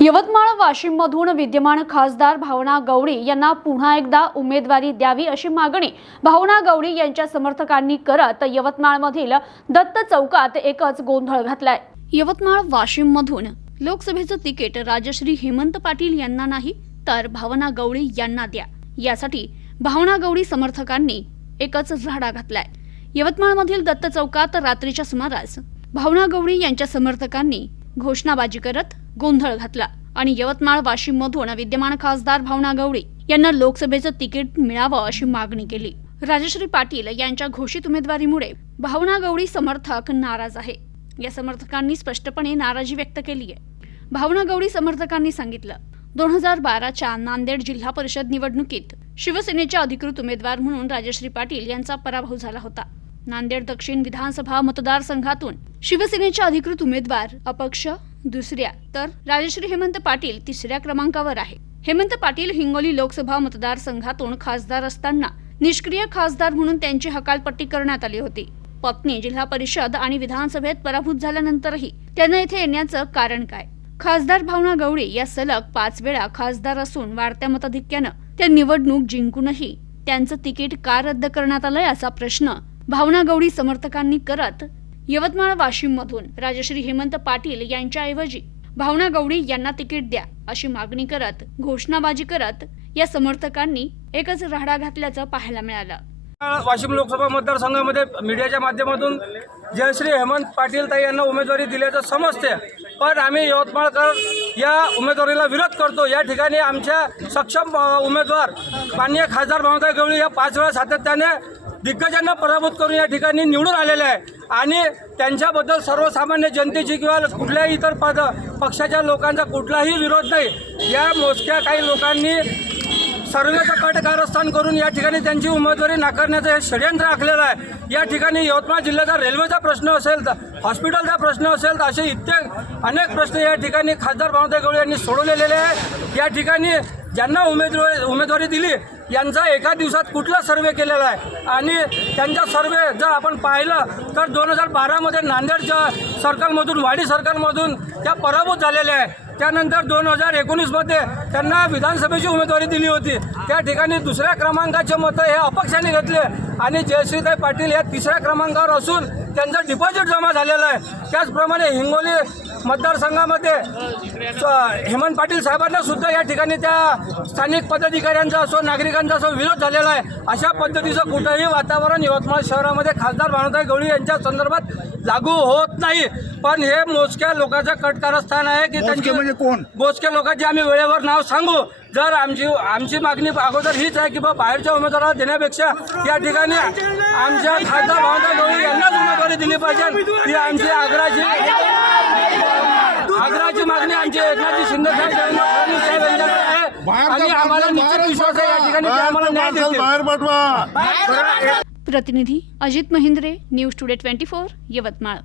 यवतमाळ वाशिम मधून विद्यमान खासदार भावना गवळी यांना पुन्हा एकदा उमेदवारी द्यावी अशी मागणी भावना गवळी यांच्या समर्थकांनी करत यवतमाळमधील दत्त चौकात एकच गोंधळ घातलाय. यवतमाळ वाशिम मधून लोकसभेचं तिकीट राजश्री हेमंत पाटील यांना नाही तर भावना गवळी यांना द्या. यासाठी भावना गवळी समर्थकांनी एकच झाडा घातलाय. यवतमाळमधील दत्त चौकात रात्रीच्या सुमारास भावना गवळी यांच्या समर्थकांनी घोषणाबाजी करत गोंधळ घातला आणि यवतमाळ वाशिम मधून विद्यमान खासदार भावना गवळी यांना लोकसभेचं तिकीट मिळावं अशी मागणी केली. राजश्री पाटील यांच्या घोषित उमेदवारीमुळे भावना गवळी समर्थक नाराज आहे. या समर्थकांनी स्पष्टपणे नाराजी व्यक्त केली आहे भावना गवळी समर्थकांनी सांगितलं दोन हजार बाराच्या नांदेड जिल्हा परिषद निवडणुकीत शिवसेनेच्या अधिकृत उमेदवार म्हणून राजश्री पाटील यांचा पराभव झाला होता. नांदेड दक्षिण विधानसभा मतदारसंघातून शिवसेनेच्या अधिकृत उमेदवार अपक्ष दुसऱ्या तर राजश्री हेमंत पाटील तिसऱ्या क्रमांकावर आहे. हेमंत पाटील हिंगोली लोकसभा मतदारसंघातून खासदार असताना निष्क्रिय खासदार म्हणून त्यांची हकालपट्टी करण्यात आली होती. पत्नी जिल्हा परिषद आणि विधानसभेत पराभूत झाल्यानंतरही त्यांना येथे येण्याचं कारण काय? खासदार भावना गवळी या सलग पाच वेळा खासदार असून वाढत्या मताधिक्यानं त्या निवडणूक जिंकूनही त्यांचं तिकीट का रद्द करण्यात आलंय असा प्रश्न भावना गवळी समर्थकांनी करत यवतमाळ वाशिम मधून राजश्री हेमंत पाटील यांच्याऐवजी भावना गवळी यांना तिकीट द्या अशी मागणी करत घोषणाबाजी करत या समर्थकांनी एकच राहडा घातल्याचं पाहायला मिळालं. वाशिम लोकसभा मतदारसंघामध्ये मीडियाच्या माध्यमातून जयश्री हेमंत पाटील ताई यांना उमेदवारी दिल्याचं समजते. पण आम्ही यवतमाळकर या उमेदवारीला विरोध करतो. या ठिकाणी आमच्या सक्षम उमेदवार माननीय खासदार भावताई गवळी या पाच वेळा सातत्याने दिग्गजांना पराभूत करून या ठिकाणी निवडून आलेले आहे. आणि त्यांच्याबद्दल सर्वसामान्य जनतेची किंवा कुठल्याही इतर पद पक्षाच्या लोकांचा कुठलाही विरोध नाही. या मोजक्या काही लोकांनी सर्वेचं कट कारस्थान करून या ठिकाणी त्यांची उमेदवारी नाकारण्याचं हे षडयंत्र आखलेलं आहे. या ठिकाणी यवतमाळ जिल्ह्याचा रेल्वेचा प्रश्न असेल तर हॉस्पिटलचा प्रश्न असेल तर असे इत्येक अनेक प्रश्न या ठिकाणी खासदार भावताई गवळी यांनी सोडवलेले आहे. या ठिकाणी ज्यांना उमेदवारी उमेदवारी दिली यांचा एका दिवसात कुठला सर्वे केलेला आहे? आणि त्यांचा सर्वे जर आपण पाहिलं तर दोन हजार बारामध्ये नांदेडच्या सर्कलमधून वाडी सर्कलमधून त्या पराभूत झालेल्या आहे त्यानंतर दोन हजार एकोणीसमध्ये त्यांना विधानसभेची उमेदवारी दिली होती. त्या ठिकाणी दुसऱ्या क्रमांकाचे मतं हे अपक्षाने घेतले. आणि जयश्रीताई पाटील या तिसऱ्या क्रमांकावर असून त्यांचं डिपॉझिट जमा झालेलं आहे. त्याचप्रमाणे हिंगोली मतदारसंघामध्ये हेमंत पाटील साहेबांना सुद्धा या ठिकाणी त्या स्थानिक पदाधिकाऱ्यांचा असो नागरिकांचा असो विरोध झालेला आहे. अशा पद्धतीचं कुठंही वातावरण यवतमाळ शहरामध्ये खासदार भानुताई गवळी यांच्या संदर्भात लागू होत नाही. पण हे मोजक्या लोकांचं कटकारस्थान आहे की मोजके म्हणजे कोण? मोजक्या लोकांचे आम्ही वेळेवर नाव सांगू. जर आमची आमची मागणी अगोदर हीच आहे की बा बाहेरच्या उमेदवाराला देण्यापेक्षा या ठिकाणी आमच्या खासदार भावना गवळी यांनाच उमेदवारी दिली पाहिजे. ही आमची आग्राची आग्राची मागणी आमची एकनाथजी शिंदे साहेब फडणवीस साहेब यांच्याकडे आहे. आणि आम्हाला निश्चित विश्वास आहे या ठिकाणी ते आम्हाला न्याय देतील. बाहेर पाठवा. प्रतिनिधी Ajit Mahindre news today twenty four Yavatmal.